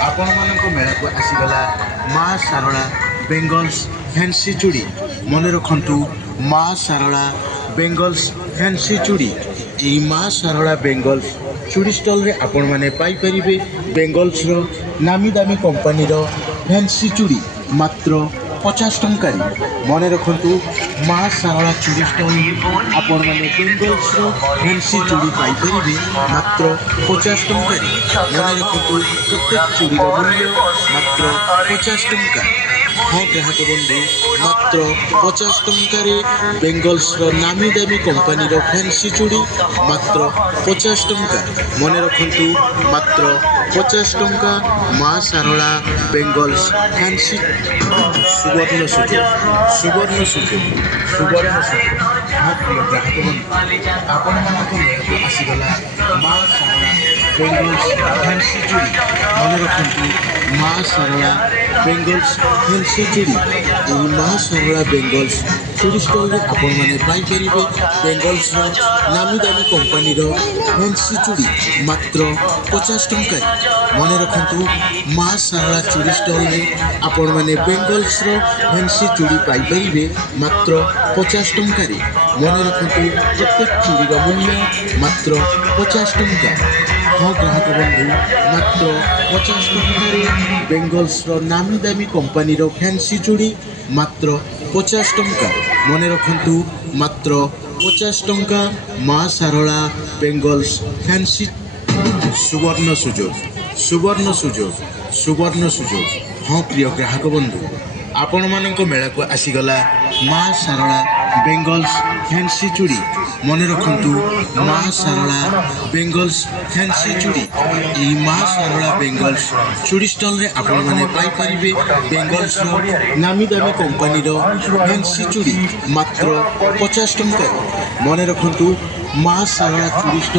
आपण मानक मेला को आसीगला माँ सारला बेंगल्स फैंसी चूड़ी मन रखु माँ सारला बेंगल्स फैंसी चूड़ी ये माँ सारला बेंगल्स चूड़ी स्टल रे आपण माने पाई परिबे बेंगल्स रो नामी दामी कंपनी रो फैंसी चूड़ी मात्र 50 टंका मन रखु माँ सारला चूड़ी स्टल आपण माने बेंगल्स रो फैंसी चूड़ी पाई परिबे मात्र 50 टंका मन रखु प्रत्येक चूड़ी मूल्य मात्र 50 टंका। हाँ ग्राहक बंधु मात्र 50 टंका बेंगल्स रो नामी दामी कंपनी रो फैंसी चूड़ी मात्र 50 टंका मन रखु मात्र 50 टंका माँ सारला बेंगल्स फैंसी सुवर्ण सुजोग हाँ प्रिय ग्राहक बंधु आपण मानक मेला आसीगला माँ सारला बेंगल्स फैंसी चूड़ी मन रखु माँ सारला बेंगल्स फैंसी चूड़ी यही माँ सारला बेंगल्स चूड़ी स्टल में आपण मैंने पाइपर बेंगल्स नामी दामी कंपनी फैंसी चूड़ी मात्र 50 टंका मन रखु माँ सारला चूड़ी स्टल में आपण मैंने बेंगल्स फैंसी चूड़ी पाइपर मात्र 50 टंका मन रखु प्रत्येक चूड़ीर मूल्य मात्र 50 टंका। हाँ ग्राहक बंधु मात्र 50 टंका बेंगल्स नामी दामी कंपनी फैंसी चूड़ी मात्र 50 टंका मन रखु मात्र 50 टंका माँ सारला बेंगल्स फैंसी सुवर्ण सुजोग। हाँ प्रिय ग्राहक बंधु आपण मानक मेला को आसीगला माँ सारला बेंगल्स फैंसी चूड़ी मन रखु माँ सारला बेंगल्स फैंसी चूड़ी यही माँ सारला बेंगल्स चूड़ी स्टल रे आपण माने पाई परिबे बेंगल्स नामी दामी कंपनी फैंसी चूड़ी मात्र 50 टंका मन रखु माँ सारला चूड़ी स्टल